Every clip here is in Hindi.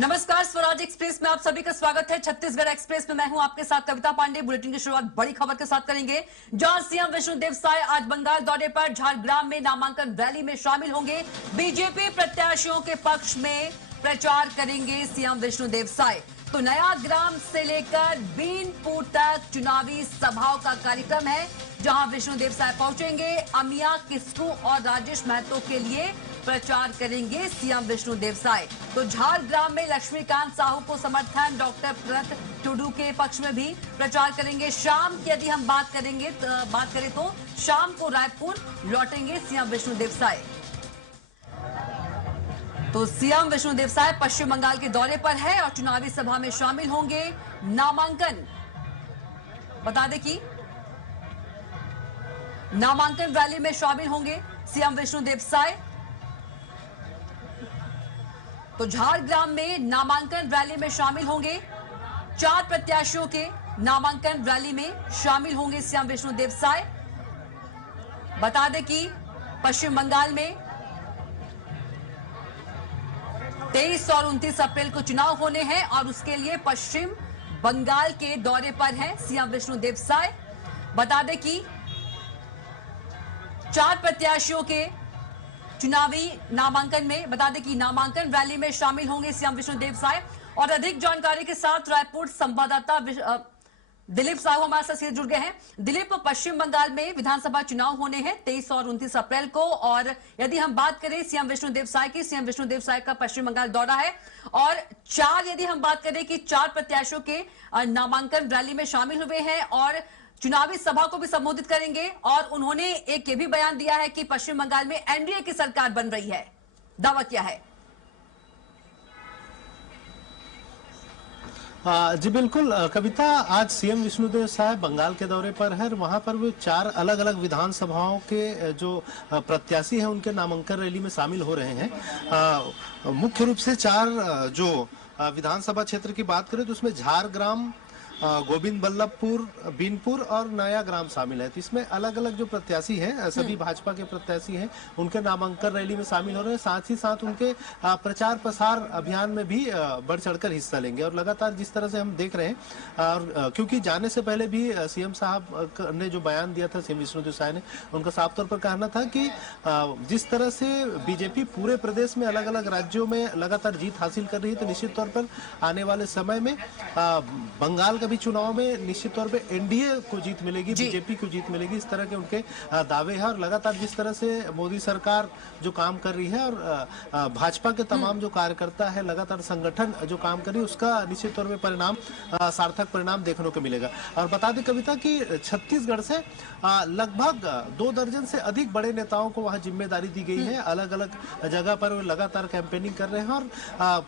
नमस्कार, स्वराज एक्सप्रेस में आप सभी का स्वागत है। छत्तीसगढ़ एक्सप्रेस में मैं हूं आपके साथ कविता पांडे। बुलेटिन की शुरुआत बड़ी खबर के साथ करेंगे, जहां सीएम विष्णुदेव साय आज बंगाल दौरे पर झारग्राम में नामांकन रैली में शामिल होंगे। बीजेपी प्रत्याशियों के पक्ष में प्रचार करेंगे सीएम विष्णुदेव साय। तो नया ग्राम से लेकर बीनपुर तक चुनावी सभाओं का कार्यक्रम है, जहां विष्णुदेव साय पहुंचेंगे। अमिया किस्कू और राजेश महतो के लिए प्रचार करेंगे सीएम विष्णुदेव साय। तो झारग्राम में लक्ष्मीकांत साहू को समर्थन, डॉक्टर प्रत टुडू के पक्ष में भी प्रचार करेंगे। शाम की यदि हम बात करें तो शाम को रायपुर लौटेंगे सीएम विष्णुदेव साय। तो सीएम विष्णुदेव साय पश्चिम बंगाल के दौरे पर है और चुनावी सभा में शामिल होंगे। नामांकन बता दें कि नामांकन रैली में शामिल होंगे सीएम विष्णुदेव साय। तो झारग्राम में नामांकन रैली में शामिल होंगे। 4 प्रत्याशियों के नामांकन रैली में शामिल होंगे सीएम विष्णुदेव साय। बता दें कि पश्चिम बंगाल में 23 और 29 अप्रैल को चुनाव होने हैं और उसके लिए पश्चिम बंगाल के दौरे पर हैं सीएम विष्णुदेव साय। बता दें कि 4 प्रत्याशियों के चुनावी नामांकन में नामांकन रैली में शामिल होंगे सीएम विष्णुदेव साय। और अधिक जानकारी के साथ रायपुर संवाददाता दिलीप साहू हमारे साथ जुड़ गए हैं। दिलीप, पश्चिम बंगाल में विधानसभा चुनाव होने हैं 23 और 29 अप्रैल को, और यदि हम बात करें सीएम विष्णुदेव साय की, सीएम विष्णुदेव साय का पश्चिम बंगाल दौरा है और यदि हम बात करें कि 4 प्रत्याशियों के नामांकन रैली में शामिल हुए हैं और चुनावी सभा को भी संबोधित करेंगे। और उन्होंने एक ये भी बयान दिया है कि पश्चिम बंगाल में एनडीए की सरकार बन रही है। दावा क्या है? जी बिल्कुल कविता, आज सीएम विष्णुदेव साय बंगाल के दौरे पर है। वहां पर वो 4 अलग अलग विधानसभाओं के जो प्रत्याशी हैं उनके नामांकन रैली में शामिल हो रहे हैं। मुख्य रूप से 4 जो विधानसभा क्षेत्र की बात करें तो उसमें झारग्राम, गोविंद बल्लभपुर, बीनपुर और नया ग्राम शामिल है। तो इसमें अलग अलग जो प्रत्याशी हैं, सभी भाजपा के प्रत्याशी हैं, उनके नामांकन रैली में शामिल हो रहे हैं। साथ ही साथ उनके प्रचार प्रसार अभियान में भी बढ़ चढ़कर हिस्सा लेंगे। और लगातार जिस तरह से हम देख रहे हैं, और क्योंकि जाने से पहले भी सीएम साहब ने जो बयान दिया था, सीएम विष्णुदेव साय ने, उनका साफ तौर पर कहना था कि जिस तरह से बीजेपी पूरे प्रदेश में अलग अलग राज्यों में लगातार जीत हासिल कर रही है, तो निश्चित तौर पर आने वाले समय में बंगाल भी चुनाव में निश्चित तौर पे एनडीए को जीत मिलेगी, बीजेपी को जीत मिलेगी, इस तरह के उनके दावे हैं। और लगातार जिस तरह से मोदी सरकार जो काम कर रही है और भाजपा के तमाम जो कार्यकर्ता है, लगातार संगठन जो काम कर रही है, उसका निश्चित तौर पे परिणाम, सार्थक परिणाम देखने को मिलेगा। और बता दें कविता कि छत्तीसगढ़ से लगभग 2 दर्जन से अधिक बड़े नेताओं को वहां जिम्मेदारी दी गई है। अलग अलग जगह पर वो लगातार कैंपेनिंग कर रहे हैं। और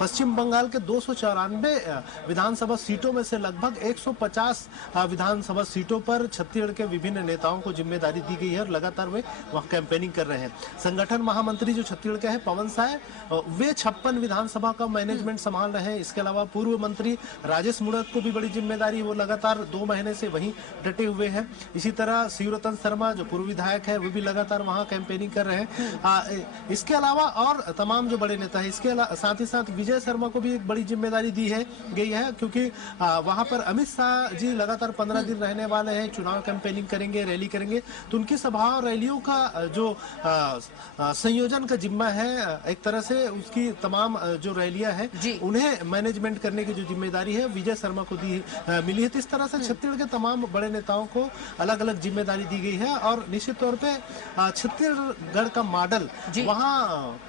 पश्चिम बंगाल के 294 विधानसभा सीटों में से लगभग 150 विधानसभा सीटों पर छत्तीसगढ़ के विभिन्न नेताओं को जिम्मेदारी दी गई है और लगातार वे वहां कैंपेनिंग कर रहे हैं। संगठन महामंत्री जो छत्तीसगढ़ के हैं पवन साय, वे 56 विधानसभा का मैनेजमेंट संभाल रहे हैं। इसके अलावा पूर्व मंत्री राजेश मूणत को भी बड़ी जिम्मेदारी, वो लगातार 2 महीने से वहीं डटे हुए हैं। इसी तरह शिवरतन शर्मा जो पूर्व विधायक है, वो भी लगातार वहां कैंपेनिंग कर रहे हैं। इसके अलावा और तमाम जो बड़े नेता है, इसके साथ ही साथ विजय शर्मा को भी एक बड़ी जिम्मेदारी दी है गई है, क्योंकि वहां पर अमित शाह जी लगातार 15 दिन रहने वाले हैं, चुनाव कैंपेनिंग करेंगे, रैली करेंगे। तो उनकी सभा और रैलियों का जो संयोजन का जिम्मा है, एक तरह से उसकी तमाम जो रैलियां हैं उन्हें मैनेजमेंट करने की जो जिम्मेदारी है विजय शर्मा को मिली है। तो इस तरह से छत्तीसगढ़ के तमाम बड़े नेताओं को अलग अलग जिम्मेदारी दी गई है। और निश्चित तौर पे छत्तीसगढ़ का मॉडल वहां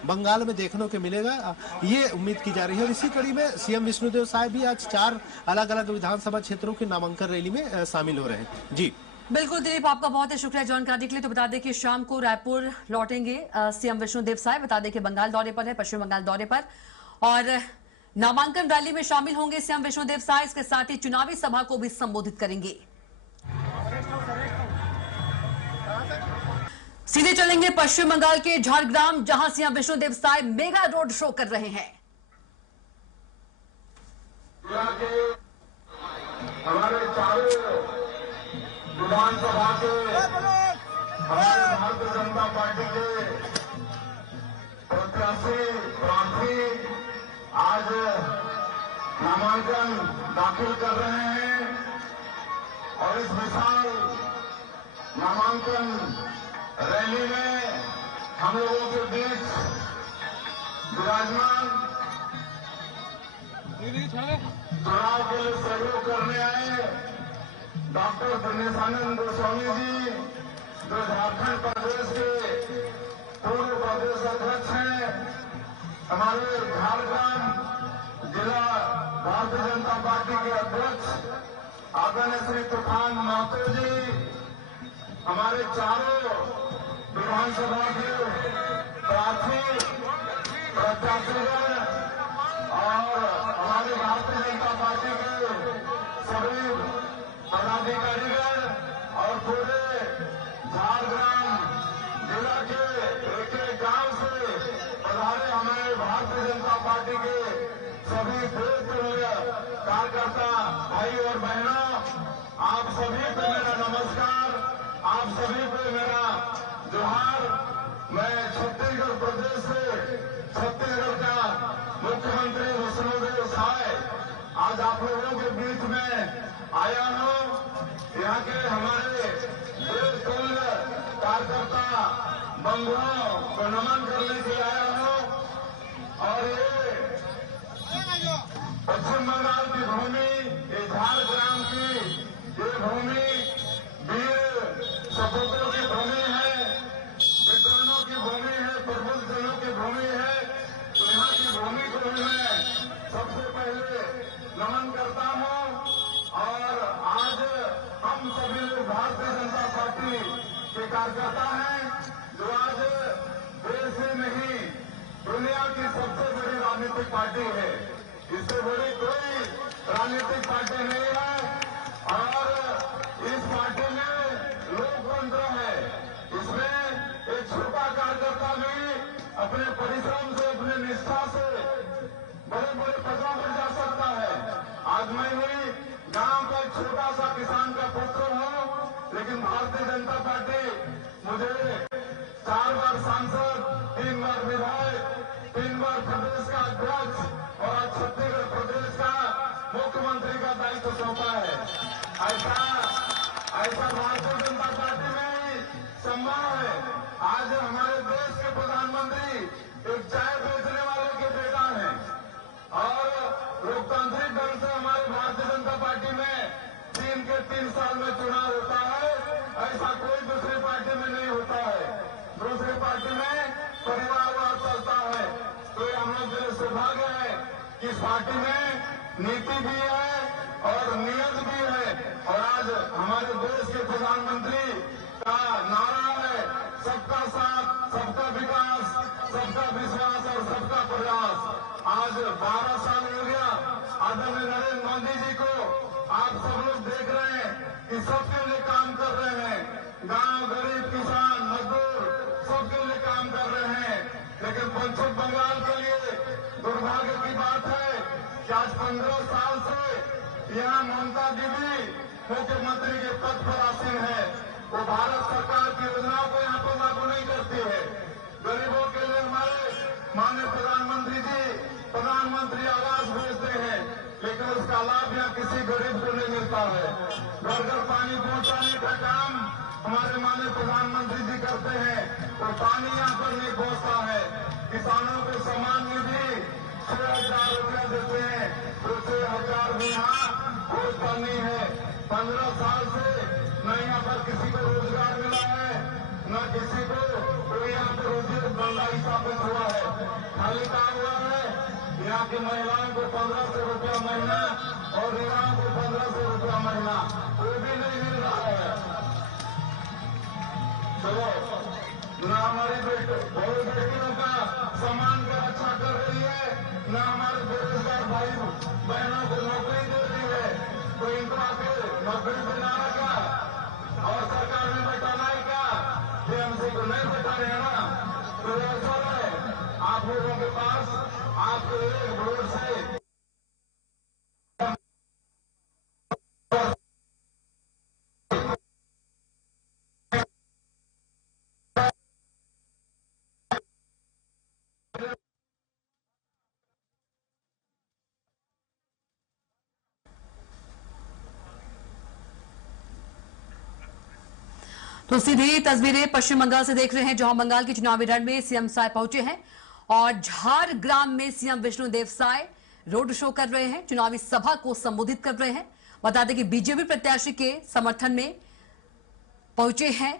बंगाल में देखने को मिलेगा, ये उम्मीद की जा रही है। और इसी कड़ी में सीएम विष्णुदेव साय भी आज 4 अलग अलग विधानसभा क्षेत्रों की नामांकन रैली में शामिल हो रहे हैं। जी बिल्कुल दिलीप, आपका बहुत ही शुक्रिया जानकारी के लिए। तो बता दें कि शाम को रायपुर लौटेंगे सीएम विष्णुदेव साय। बता दें कि बंगाल दौरे पर है, पश्चिम बंगाल दौरे पर, और नामांकन रैली में शामिल होंगे सीएम विष्णुदेव साय। इसके साथ ही चुनावी सभा को भी संबोधित करेंगे। सीधे चलेंगे पश्चिम बंगाल के झारग्राम, जहां CM Vishnudeo Sai mega road show कर रहे हैं। हमारे चारों विधानसभा के हमारे भारतीय जनता पार्टी के प्रत्याशी प्रार्थी आज आज नामांकन दाखिल कर रहे हैं और इस विशाल नामांकन रैली में हम लोगों के बीच विराजमान चुनाव के लिए सहयोग करने आए डॉक्टर दिनेशानंद गोस्वामी जी, जो झारखंड प्रदेश के पूर्व प्रदेश अध्यक्ष हैं, हमारे झारखंड जिला भारतीय जनता पार्टी के अध्यक्ष आदरणीय श्री तूफान महतो जी, हमारे चारों विधानसभा के प्रार्थी प्रत्याशीगण और हमारे भारतीय जनता पार्टी के सभी पदाधिकारीगण और पूरे झारग्राम जिला के एक एक गांव से पधारे हमारे भारतीय जनता पार्टी के सभी देशप्रिय कार्यकर्ता भाई और बहनों, आप सभी को मेरा नमस्कार, आप सभी को मेरा जोहार। मैं छत्तीसगढ़ प्रदेश से छत्तीसगढ़ का मुख्यमंत्री विष्णुदेव साय आज आप लोगों के बीच में आया हूं। यहाँ के हमारे देशतुल्य कार्यकर्ता बंधुओं को नमन करने के लिए आया हूं और ये पश्चिम बंगाल की भूमि, ये झारग्राम की ये भूमि वीर सपूतों की भूमि है, विद्वानों की भूमि है, प्रबुद्धजनों की भूमि है। तो यहाँ की भूमि को भी मैं सबसे पहले नमन करता हूँ और आज हम सभी लोग भारतीय जनता पार्टी के कार्यकर्ता हैं, जो आज देश ही नहीं दुनिया की सबसे बड़ी राजनीतिक पार्टी है। इससे बड़ी कोई राजनीतिक पार्टी नहीं है और इस पार्टी में लोकतंत्र है। इसमें एक छोटा कार्यकर्ता भी अपने परिश्रम से, अपने निष्ठा से बड़े बड़े पदों पर जा सकता है। आज मैं ही गांव का एक छोटा सा किसान का पुत्र हूं, लेकिन भारतीय जनता पार्टी मुझे 4 बार सांसद, 3 बार विधायक, 3 बार प्रदेश का अध्यक्ष और आज छत्तीसगढ़ प्रदेश का मुख्यमंत्री का दायित्व सौंपा है। ऐसा भारतीय जनता पार्टी में ही संभव है। आज हमारे देश के प्रधानमंत्री एक चाय बेचने वाले के बेटा हैं और लोकतांत्रिक ढंग से हमारी भारतीय जनता पार्टी में 3 के 3 साल में चुनाव होता है। ऐसा कोई दूसरी पार्टी में नहीं होता है। दूसरी पार्टी में परिवारवाद चलता है। तो ये हम लोग के लिए सौभाग्य है कि इस पार्टी में नीति भी है और नियत भी है। और आज हमारे देश के प्रधानमंत्री का नारा है सबका साथ, सबका विकास, सबका विश्वास और सबका प्रयास। आज 12 साल हो गया आदरणीय नरेंद्र मोदी जी को आप सब लोग देख रहे हैं कि सबके लिए काम कर रहे हैं। गांव, गरीब, किसान, मजदूर सबके लिए काम कर रहे हैं। लेकिन पश्चिम बंगाल के लिए दुर्भाग्य की बात है कि आज 15 साल से यहाँ ममता दीदी मुख्यमंत्री के पद पर आसीन है। वो भारत सरकार की योजनाओं को यहाँ पर लागू नहीं करती है। गरीबों के लिए हमारे माननीय प्रधानमंत्री जी प्रधानमंत्री आवास भेजते हैं, लेकिन उसका लाभ यहाँ किसी गरीब को नहीं मिलता है। घर घर पानी पहुंचाने का काम हमारे माननीय प्रधानमंत्री जी करते हैं, और पानी यहाँ पर नहीं पहुंचता है। किसानों को सम्मान निधि 6,000 रुपया देते हैं, तो 6,000 भी यहाँ रोज करनी है। 15 साल से न यहाँ पर किसी को रोजगार मिला है, न किसी को कोई यहाँ पर रोजगार बंगाई स्थापित हुआ है। खाली काम हुआ है यहाँ की महिलाओं को 1500 रुपया महीना और युवाओं को 1500 रुपया महीना, वो भी नहीं मिल रहा है। चलो न हमारी बहु बेटियों का सम्मान की रक्षा कर रही है, न हमारे बेरोजगार भाई बहनों को नौकरी दे रही है। तो इनको आके नौकरी दिलाने का और सरकार में बैठाना ही का, टीएमसी को नहीं बैठा रहे हैं ना। तो अवसर है आप लोगों के पास, आपके एक वोट से तो सीधी तस्वीरें पश्चिम बंगाल से देख रहे हैं, जहां बंगाल के चुनावी रण में सीएम साय पहुंचे हैं और झारग्राम में CM Vishnudeo Sai road show कर रहे हैं, चुनावी सभा को संबोधित कर रहे हैं। बता दें कि बीजेपी प्रत्याशी के समर्थन में पहुंचे हैं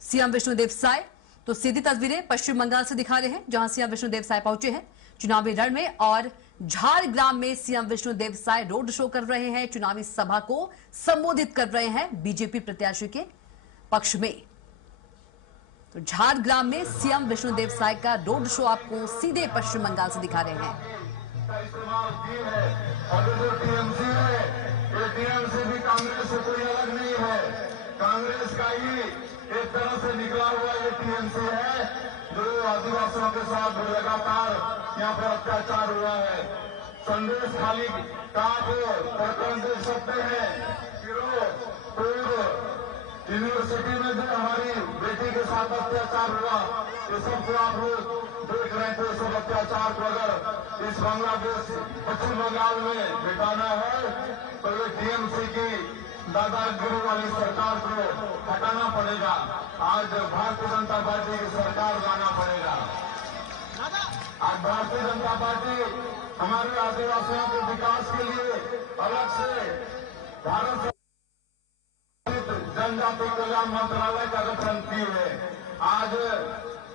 सीएम विष्णुदेव साय। तो सीधी तस्वीरें पश्चिम बंगाल से दिखा रहे हैं, जहां सीएम विष्णुदेव साय पहुंचे हैं चुनावी रण में और झारग्राम में CM Vishnudeo Sai road show कर रहे हैं, चुनावी सभा को संबोधित कर रहे हैं बीजेपी प्रत्याशी के पक्ष में। तो झारग्राम में सीएम विष्णुदेव साय का रोड शो आपको सीधे पश्चिम बंगाल से दिखा रहे हैं। टीएमसी भी कांग्रेस से कोई अलग नहीं है, कांग्रेस का ही एक तरह से निकला हुआ ये टीएमसी है, जो आदिवासियों के साथ लगातार यहाँ पर अत्याचार हुआ है। संदेश खाली काट प्रकरण देख सकते हैं। यूनिवर्सिटी में जो हमारी बेटी के साथ अत्याचार हुआ, ये सबको आप लोग देख रहे थे। सब अत्याचार को अगर इस बांग्लादेश पश्चिम बंगाल में मिटाना है तो ये टीएमसी की दादागिरी वाली सरकार को हटाना पड़ेगा। आज भारतीय जनता पार्टी की सरकार लाना पड़ेगा। आज भारतीय जनता पार्टी हमारे आदिवासियों के विकास के लिए अलग से भारत जनजाति कल्याण मंत्रालय का गठन की है। आज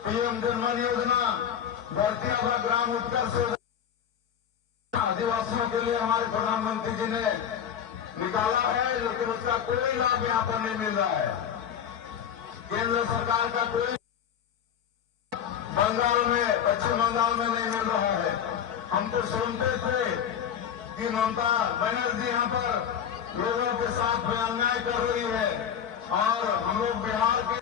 पीएम जनधन योजना, धरती आबा ग्राम उत्कर्ष योजना आदिवासियों के लिए हमारे प्रधानमंत्री जी ने निकाला है, लेकिन उसका कोई लाभ यहाँ पर नहीं मिल रहा है। केंद्र सरकार का कोई बंगाल में, पश्चिम बंगाल में नहीं मिल रहा है। हम तो सुनते थे कि ममता बनर्जी यहाँ पर लोगों के साथ में अन्याय कर रही है और हम लोग बिहार के